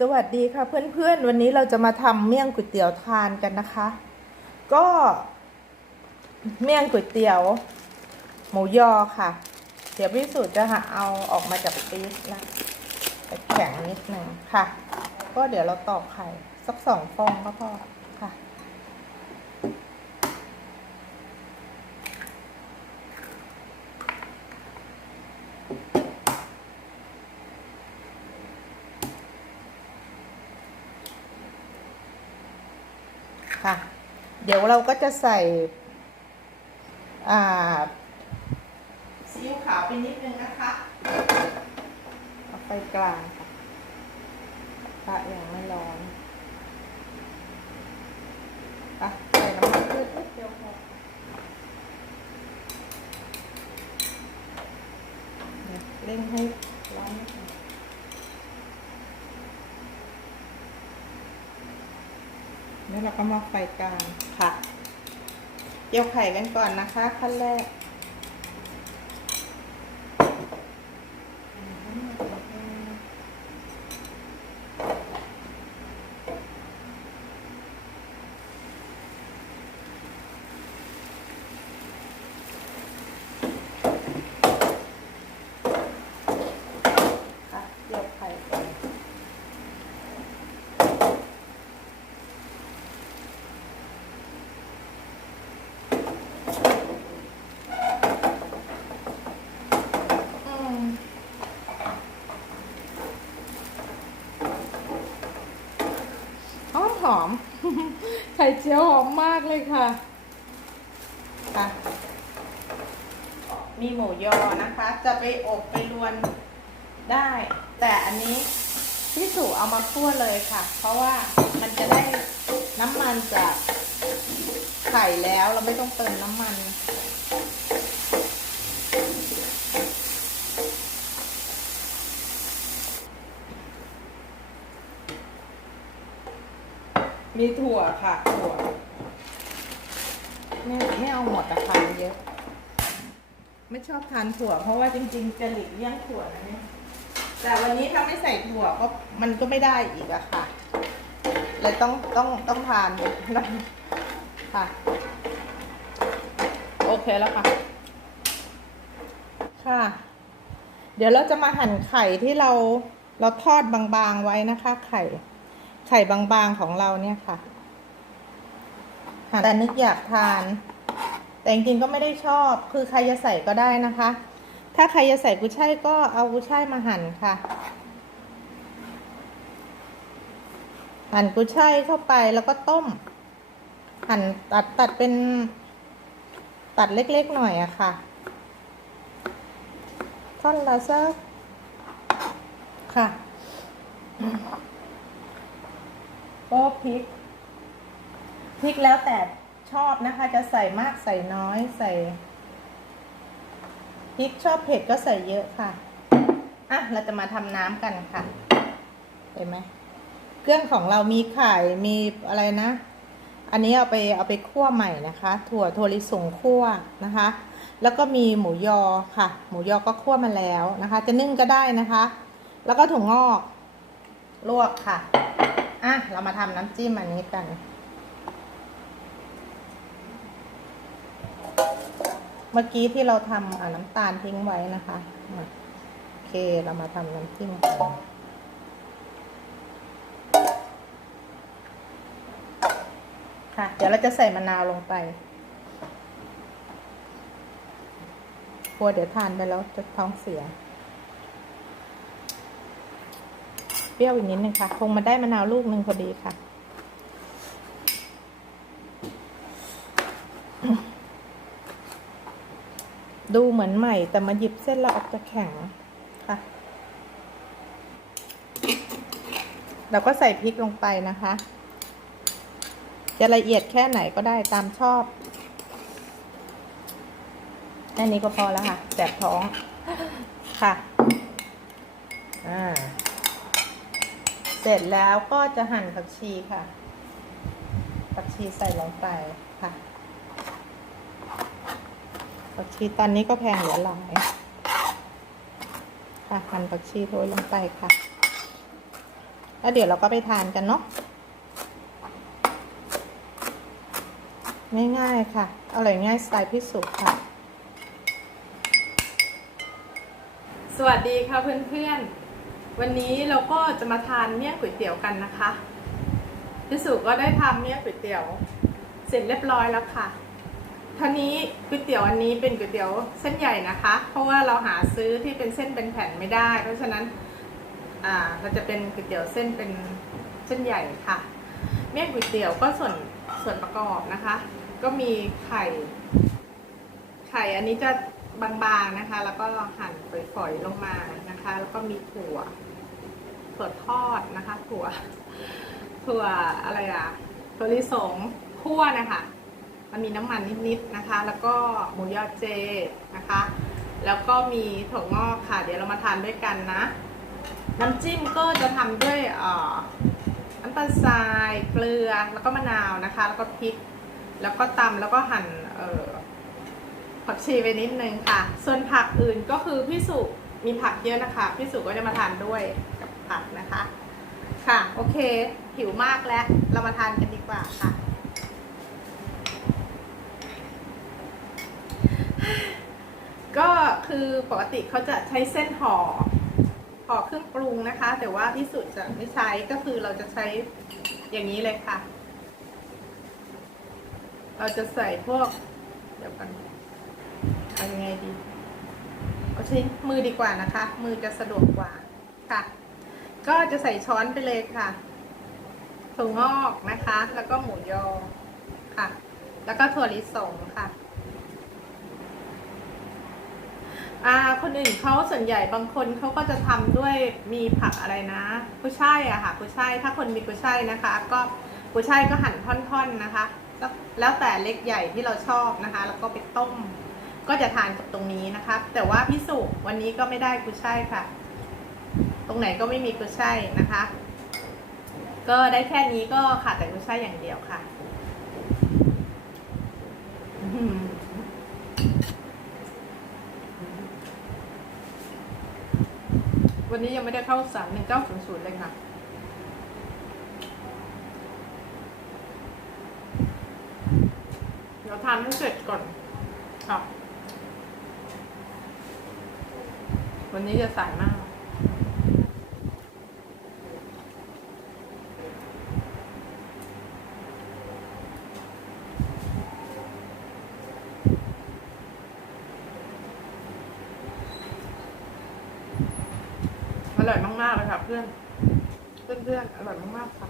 สวัสดีค่ะเพื่อนๆ วันนี้เราจะมาทำเมี่ยงก๋วยเตี๋ยวทานกันนะคะ ก็เมี่ยงก๋วยเตี๋ยว หมูยอค่ะ เดี๋ยวพี่สูจน์จะหาเอาออกมาจากปี๊บนะแข็งนิดหนึ่งค่ะ ก็เดี๋ยวเราตอกไข่สักสองฟองก็พอค่ะ ค่ะ เดี๋ยวเราก็จะใส่อ่าซีอิ๊วขาวไปนิดนึงนะคะเอาไฟกลางค่ะกะอย่างไม่ร้อนอะใส่น้ำมันพืชนิดเดียวพอค่ะเดี๋ยวเร่งให้ร้อนนิดหนึง แล้วเราก็มาไฟกลางค่ะเจียวไข่กันก่อนนะคะขั้นแรก ค่ะเจียวไข่ก่อน อืม หอม ไข่เจียวหอมมากเลยค่ะค่ะ มีหมูยอนะคะ จะไปอบไปรวนได้ แต่อันนี้พี่สุเอามาคั่วเลยค่ะ เพราะว่ามันจะได้น้ำมันจากไข่แล้วเราไม่ต้องเติมน้ำมัน มีถั่วค่ะ ถั่วไม่ไม่เอาหมดอะค่ะเยอะ ไม่ชอบทานถั่ว เพราะว่าจริง ๆ จะหลีกเลี่ยงถั่วนะเนี่ยแต่วันนี้ถ้าไม่ใส่ถั่วก็มันก็ไม่ได้อีกอะค่ะ เลยต้องต้องต้องทานนะค่ะ โอเคแล้วค่ะ ค่ะ เดี๋ยวเราจะมาหั่นไข่ที่เราเราทอดบางๆไว้นะคะ ไข่ ไข่บางๆของเราเนี่ยค่ะแต่นึกอยากทาน แต่จริงๆก็ไม่ได้ชอบ คือใครจะใส่ก็ได้นะคะ ถ้าใครจะใส่กุ้ยช่ายก็เอากุ้ยช่ายมาหั่นค่ะ หั่นกุ้ยช่ายเข้าไปแล้วก็ต้ม หั่นตัดตัดเป็น ตัดเล็กๆหน่อยอะค่ะท่อนละสักค่ะ ก็พริก พริกแล้วแต่ชอบนะคะ จะใส่มากใส่น้อยใส่พริกชอบเผ็ดก็ใส่เยอะค่ะ อะ เราจะมาทำน้ำกันค่ะเห็นไหมเครื่องของเรามีไข่มีอะไรนะ อันนี้เอาไปเอาไปคั่วใหม่นะคะ ถั่วถั่วลิสงคั่วนะคะ แล้วก็มีหมูยอค่ะ หมูยอก็คั่วมาแล้วนะคะ จะนึ่งก็ได้นะคะ แล้วก็ถั่วงอก ลวกค่ะ อะ เรามาทำน้ำจิ้มอันนี้กัน เมื่อกี้ที่เราทำอ่าน้ำตาลทิ้งไว้นะคะอะโอเคเรามาทำน้ำจิ้มกันค่ะ เดี๋ยวเราจะใส่มะนาวลงไปกลัวเดี๋ยวทานไปแล้วจะท้องเสีย เป รี้ยวอีกนิดนึงค่ะ คงมาได้มะนาวลูกหนึ่งพอดีค่ะ ดูเหมือนใหม่แต่มาหยิบเส้นแล้วออกจะแข็งค่ะ เราก็ใส่พริกลงไปนะคะ จะละเอียดแค่ไหนก็ได้ตามชอบแค่นี้ก็พอแล้วค่ะแสบท้องค่ะ อ่า เสร็จแล้วก็จะหั่นผักชีค่ะ ผักชีใส่ลงไปค่ะ ผักชีตอนนี้ก็แพงเหลือหลายค่ะหั่นผักชีโรยลงไปค่ะ แล้วเดี๋ยวเราก็ไปทานกันเนาะง่ายๆค่ะ อร่อยง่ายสไตล์พี่สุค่ะ สวัสดีค่ะเพื่อนๆ วันนี้เราก็จะมาทานเมี่ยงก๋วยเตี๋ยวกันนะคะพี่สุก็ได้ทำเมี่ยงก๋วยเตี๋ยวเสร็จเรียบร้อยแล้วค่ะท่านี้ก๋วยเตี๋ยวอันนี้เป็นก๋วยเตี๋ยวเส้นใหญ่นะคะ เพราะว่าเราหาซื้อที่เป็นเส้นเป็นแผ่นไม่ได้ เพราะฉะนั้นอ่าเราจะเป็นก๋วยเตี๋ยวเส้นเป็นเส้นใหญ่ค่ะ เมี่ยงก๋วยเตี๋ยวก็ส่วนส่วนประกอบนะคะ ก็มีไข่ ไข่อันนี้จะบางๆนะคะ แล้วก็หั่นฝอยๆลงมานะคะ แล้วก็มีถั่ว ถั่วทอดนะคะ ถั่ว ถั่วอะไรอะถั่วลิสงคั่วนะคะ มันมีน้ำมันนิดๆนะคะ แล้วก็หมูยอเจนะคะ แล้วก็มีถั่วงอกค่ะ เดี๋ยวเรามาทานด้วยกันนะ น้ำจิ้มก็จะทำด้วยอ่อน้ำตาลทราย เกลือ แล้วก็มะนาวนะคะ แล้วก็พริก แล้วก็ตำแล้วก็หั่นผักชีไปนิดนึงค่ะ ส่วนผักอื่นก็คือพี่สุมีผักเยอะนะคะ พี่สุก็จะมาทานด้วย ผักนะคะ ค่ะ โอเค หิวมากแล้ว เรามาทานกันดีกว่าค่ะ ก็คือปกติเขาจะใช้เส้นห่อห่อเครื่องปรุงนะคะ แต่ว่าที่สุดจะไม่ใช้ก็คือเราจะใช้อย่างนี้เลยค่ะ เราจะใส่พวก เดี๋ยวกันเอายังไงดีเอาใช้มือดีกว่านะคะ มือจะสะดวกกว่าค่ะ ก็จะใส่ช้อนไปเลยค่ะถั่วงอกนะคะ แล้วก็หมูยอค่ะ แล้วก็ถั่วลิสงค่ะอ่าคนอื่นเขาส่วนใหญ่บางคนเขาก็จะทำด้วยมีผักอะไรนะกุ้ยช่ายอะค่ะกุ้ยช่ายถ้าคนมีกุ้ยช่ายนะคะ ก็กุ้ยช่ายก็หั่นท่อนๆนะคะแล้วแล้วแต่เล็กใหญ่ที่เราชอบนะคะ แล้วก็ไปต้ม ก็จะทานกับตรงนี้นะคะ แต่ว่าพิสุวันนี้ก็ไม่ได้กุ้ยช่ายค่ะ ตรงไหนก็ไม่มีกุ้ยช่ายนะคะ ก็ได้แค่นี้ก็ขาดแต่กุ้ยช่ายอย่างเดียวค่ะวันนี้ยังไม่ได้เข้าสามหนึ่งเก้าศูนย์ศูนย์เลยค่ะ เดี๋ยวทานให้เสร็จก่อนค่ะวันนี้จะสายมาก อ ร่อยมากๆเลยค่ะเพื่อน เพื่อนๆอร่อยมากๆค่ะ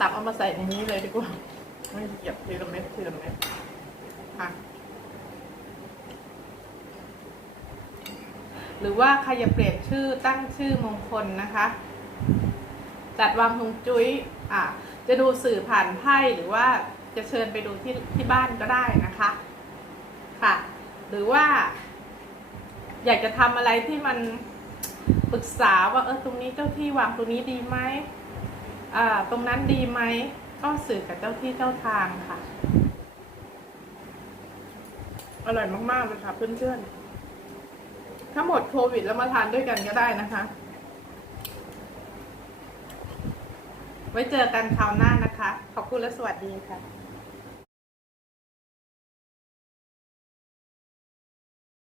ตักเอามาใส่ในนี้เลยดีกว่า ไม่เหยียบทีละเม็ดทีละเม็ดค่ะ หรือว่าใครจะเปลี่ยนชื่อตั้งชื่อมงคลนะคะ จัดวางฮงจุ้ยอะจะดูสื่อผ่านไพ่หรือว่าจะเชิญไปดูที่ที่บ้านก็ได้นะคะ ค่ะ หรือว่า อยากจะทำอะไรที่มันปรึกษาว่าเออตรงนี้เจ้าที่วางตรงนี้ดีไหมอ่าตรงนั้นดีไหมก็สื่อกับเจ้าที่เจ้าทางค่ะ อร่อยมากๆเลยค่ะเพื่อนๆถ้าหมดโควิดแล้วมาทานด้วยกันก็ได้นะคะ ไว้เจอกันคราวหน้านะคะ ขอบคุณและสวัสดีค่ะ